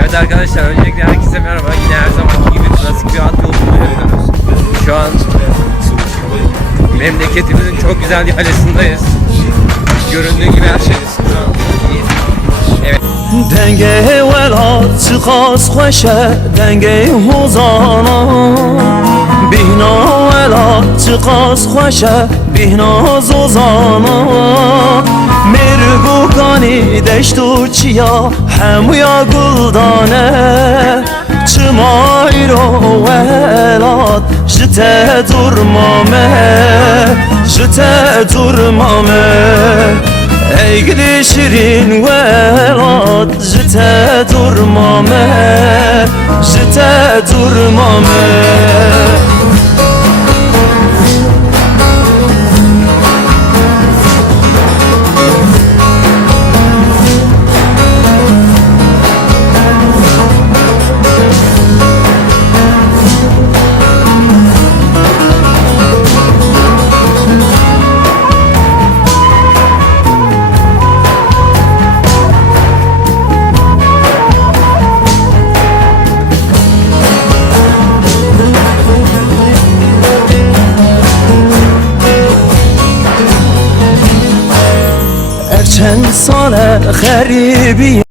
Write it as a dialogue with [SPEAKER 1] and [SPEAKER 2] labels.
[SPEAKER 1] Evet arkadaşlar öncelikle herkese merhaba. Yine her zamanki gibi klasik bir at yolculuğu yapıyoruz. Şu an memleketimizin çok güzel bir yaylasındayız. Göründüğü gibi her şey Evet.
[SPEAKER 2] Denge velat çıkas koşa denge huzana Bihna velat çıkas koşa bihna zozana کانی دشتو چیا همویا گلدانه چمای رو ولاد جته durmame جته durmame Ey gidi şirin velat Jite durmame Jite durmame كان صلاة خريبي.